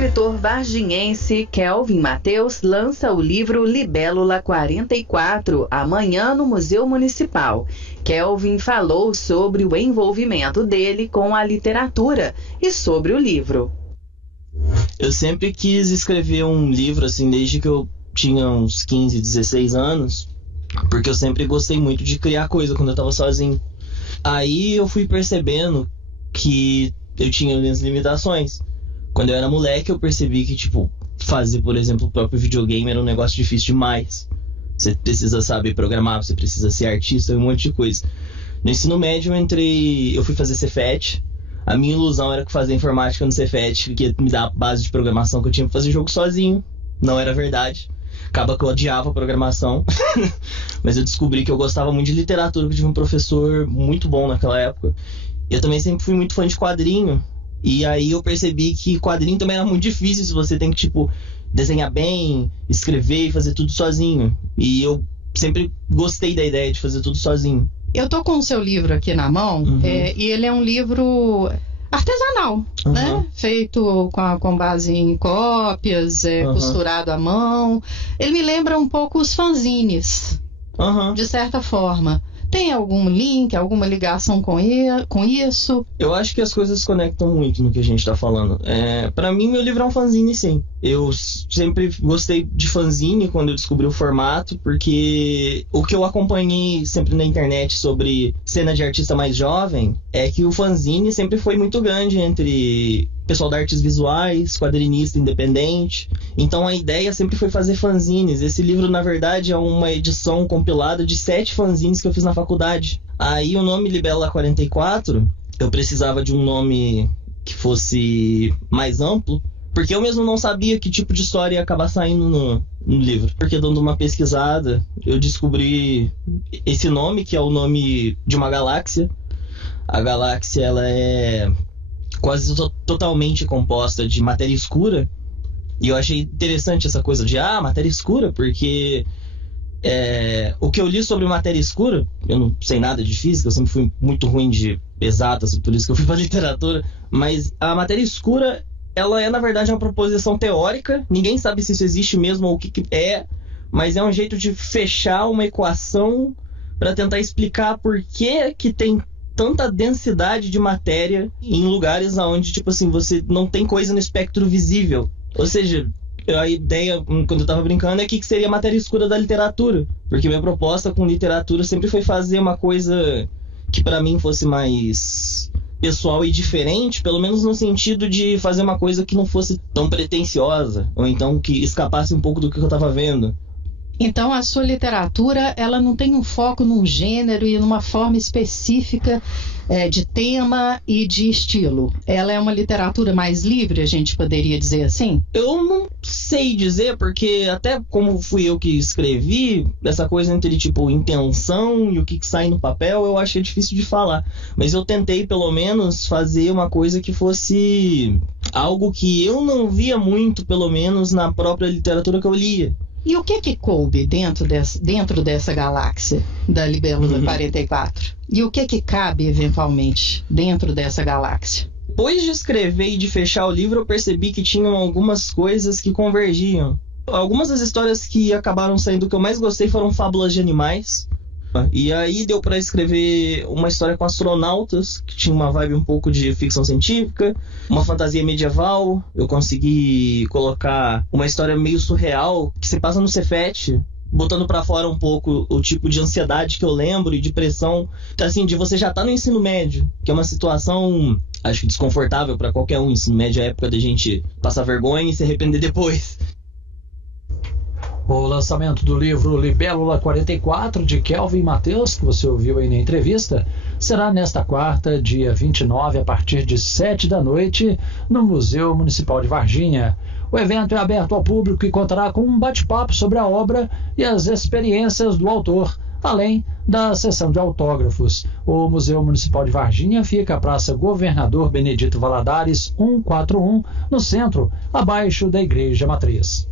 escritor varginhense Kelvin Mateus lança o livro Libélula 44, amanhã no Museu Municipal. Kelvin falou sobre o envolvimento dele com a literatura e sobre o livro. Eu sempre quis escrever um livro, assim, desde que eu tinha uns 15, 16 anos, porque eu sempre gostei muito de criar coisa quando eu tava sozinho. Aí eu fui percebendo que eu tinha minhas limitações. Quando eu era moleque, eu percebi que, fazer, por exemplo, o próprio videogame era um negócio difícil demais. Você precisa saber programar, você precisa ser artista, um monte de coisa. No ensino médio, eu fui fazer Cefet. A minha ilusão era que fazer informática no Cefet, que ia me dar a base de programação que eu tinha pra fazer jogo sozinho. Não era verdade. Acaba que eu odiava programação. Mas eu descobri que eu gostava muito de literatura, que eu tive um professor muito bom naquela época. Eu também sempre fui muito fã de quadrinho. E aí eu percebi que quadrinho também era muito difícil, se você tem que, desenhar bem, escrever e fazer tudo sozinho. E eu sempre gostei da ideia de fazer tudo sozinho. Eu tô com o seu livro aqui na mão, e ele é um livro artesanal, né? Feito com base em cópias, costurado à mão. Ele me lembra um pouco os fanzines, de certa forma. Tem algum link, alguma ligação com isso? Eu acho que as coisas se conectam muito no que a gente tá falando. Pra mim, meu livro é um fanzine, sim. Eu sempre gostei de fanzine quando eu descobri o formato, porque o que eu acompanhei sempre na internet sobre cena de artista mais jovem é que o fanzine sempre foi muito grande entre pessoal de artes visuais, quadrinista independente. Então a ideia sempre foi fazer fanzines. Esse livro, na verdade, é uma edição compilada de 7 fanzines que eu fiz na faculdade. Aí o nome Libélula 44, eu precisava de um nome que fosse mais amplo, porque eu mesmo não sabia que tipo de história ia acabar saindo no livro. Porque dando uma pesquisada, eu descobri esse nome, que é o nome de uma galáxia. A galáxia, ela é quase totalmente composta de matéria escura. E eu achei interessante essa coisa de matéria escura, porque o que eu li sobre matéria escura, eu não sei nada de física, eu sempre fui muito ruim de exatas, por isso que eu fui pra literatura, mas a matéria escura, ela é na verdade uma proposição teórica, ninguém sabe se isso existe mesmo ou o que é, mas é um jeito de fechar uma equação para tentar explicar por que tem tanta densidade de matéria em lugares onde, você não tem coisa no espectro visível. Ou seja, a ideia, quando eu tava brincando, é que seria a matéria escura da literatura. Porque minha proposta com literatura sempre foi fazer uma coisa que pra mim fosse mais pessoal e diferente, pelo menos no sentido de fazer uma coisa que não fosse tão pretensiosa, ou então que escapasse um pouco do que eu tava vendo. Então a sua literatura, ela não tem um foco num gênero e numa forma específica de tema e de estilo. Ela é uma literatura mais livre, a gente poderia dizer assim? Eu não sei dizer, porque até como fui eu que escrevi, essa coisa entre intenção e o que sai no papel, eu acho que é difícil de falar. Mas eu tentei pelo menos fazer uma coisa que fosse algo que eu não via muito, pelo menos na própria literatura que eu lia. E o que coube dentro dessa galáxia da Libélula 44? E o que cabe, eventualmente, dentro dessa galáxia? Depois de escrever e de fechar o livro, eu percebi que tinham algumas coisas que convergiam. Algumas das histórias que acabaram saindo que eu mais gostei foram fábulas de animais. E aí deu pra escrever uma história com astronautas, que tinha uma vibe um pouco de ficção científica, uma fantasia medieval. Eu consegui colocar uma história meio surreal, que se passa no Cefet, botando pra fora um pouco o tipo de ansiedade que eu lembro e de pressão, assim, de você já tá no ensino médio, que é uma situação, acho que desconfortável pra qualquer um. Ensino médio é a época da gente passar vergonha e se arrepender depois. O lançamento do livro Libélula 44, de Kelvin Mateus, que você ouviu aí na entrevista, será nesta quarta, dia 29, a partir de 7 da noite, no Museu Municipal de Varginha. O evento é aberto ao público e contará com um bate-papo sobre a obra e as experiências do autor, além da sessão de autógrafos. O Museu Municipal de Varginha fica à Praça Governador Benedito Valadares 141, no centro, abaixo da Igreja Matriz.